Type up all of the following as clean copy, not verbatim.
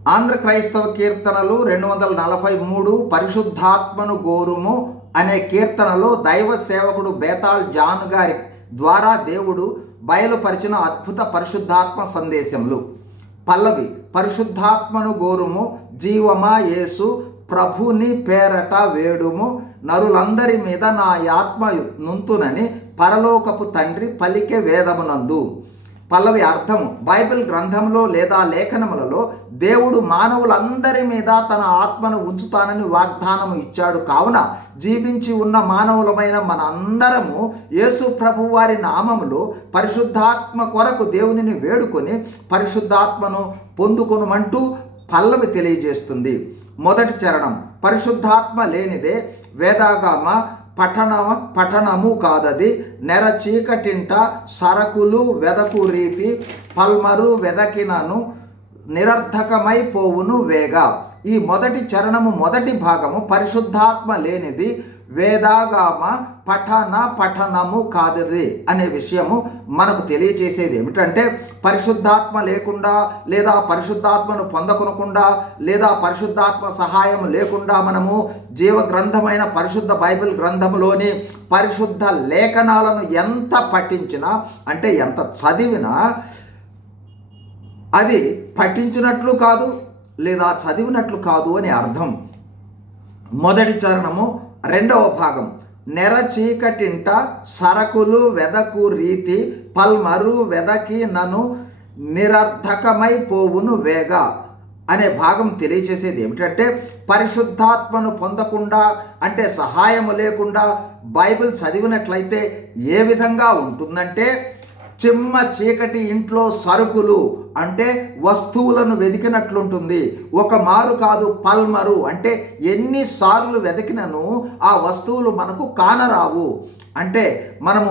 ఆంధ్ర క్రైస్తవ కీర్తనలు 243 పరిశుద్ధాత్మను గోరుము అనే కీర్తనలో దైవ సేవకుడు బేతాళ్ జాన్ గారి ద్వారా దేవుడు బయలుపరిచిన అద్భుత పరిశుద్ధాత్మ సందేశములు. పల్లవి: పరిశుద్ధాత్మను గోరుము, జీవమా యేసు ప్రభుని పేరట వేడుము, నరులందరి మీద నా ఆత్మ నుంతునని పరలోకపు తండ్రి పలికే వేదమునందు. పల్లవి అర్థము: బైబిల్ గ్రంథంలో లేదా లేఖనములలో దేవుడు మానవులందరి మీద తన ఆత్మను ఉంచుతానని వాగ్దానము ఇచ్చాడు. కావున జీవించి ఉన్న మానవులమైన మనందరము యేసు ప్రభు వారి నామములో పరిశుద్ధాత్మ కొరకు దేవునిని వేడుకొని పరిశుద్ధాత్మను పొందుకొనుమంటూ పల్లవి తెలియజేస్తుంది. మొదటి చరణం: పరిశుద్ధాత్మ లేనిదే వేదాగమ పఠనము కాదది, నెర చీకటింట సరకులు వెదకు రీతి, పల్మరు వెదకినను నిరర్థకమైపోవును వేగ. ఈ మొదటి చరణము మొదటి భాగము పరిశుద్ధాత్మ లేనిది వేదాగమ పఠనము కాదది అనే విషయము మనకు తెలియచేసేది ఏమిటంటే, పరిశుద్ధాత్మ లేకుండా లేదా పరిశుద్ధాత్మను పొందకొనకుండా లేదా పరిశుద్ధాత్మ సహాయం లేకుండా మనము జీవ గ్రంథమైన పరిశుద్ధ బైబిల్ గ్రంథంలోని పరిశుద్ధ లేఖనాలను ఎంత పఠించినా అంటే ఎంత చదివినా అది పఠించినట్లు కాదు లేదా చదివినట్లు కాదు అని అర్థం. మొదటి చరణము రెండవ భాగం: నెర చీకటింట సరకులు వెదకు రీతి, పల్మరు వెదకి నను నిరర్థకమైపోవును వేగ అనే భాగం తెలియచేసేది ఏమిటంటే, పరిశుద్ధాత్మను పొందకుండా అంటే సహాయము లేకుండా బైబిల్ చదివినట్లయితే ఏ విధంగా ఉంటుందంటే, చిమ్మ చీకటి ఇంట్లో సరుకులు అంటే వస్తువులను వెతికినట్లుంటుంది. ఒక మారు కాదు, పల్మరు అంటే ఎన్నిసార్లు వెతికినను ఆ వస్తువులు మనకు కానరావు. అంటే మనము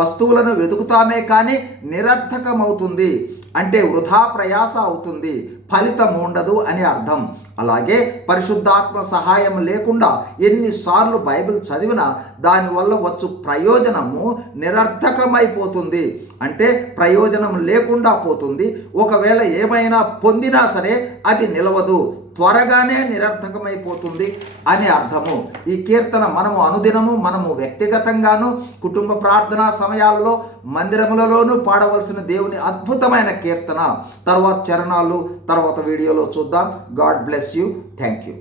వస్తువులను వెతుకుతామే కానీ నిరర్థకమవుతుంది, అంటే వృధా ప్రయాస అవుతుంది, ఫలితం ఉండదు అని అర్థం. అలాగే పరిశుద్ధాత్మ సహాయం లేకుండా ఎన్నిసార్లు బైబిల్ చదివినా దానివల్ల వచ్చు ప్రయోజనము నిరర్థకమైపోతుంది, అంటే ప్రయోజనం లేకుండా పోతుంది. ఒకవేళ ఏమైనా పొందినా సరే అది నిలవదు, త్వరగానే నిరర్థకమైపోతుంది అని అర్థము. ఈ కీర్తన మనము అనుదినము మనము వ్యక్తిగతంగాను కుటుంబ ప్రార్థనా సమయాల్లో మందిరములలోనూ పాడవలసిన దేవుని అద్భుతమైన కీర్తన. తర్వాత చరణాలు తర్వాత వీడియోలో చూద్దాం. God bless you. Thank you.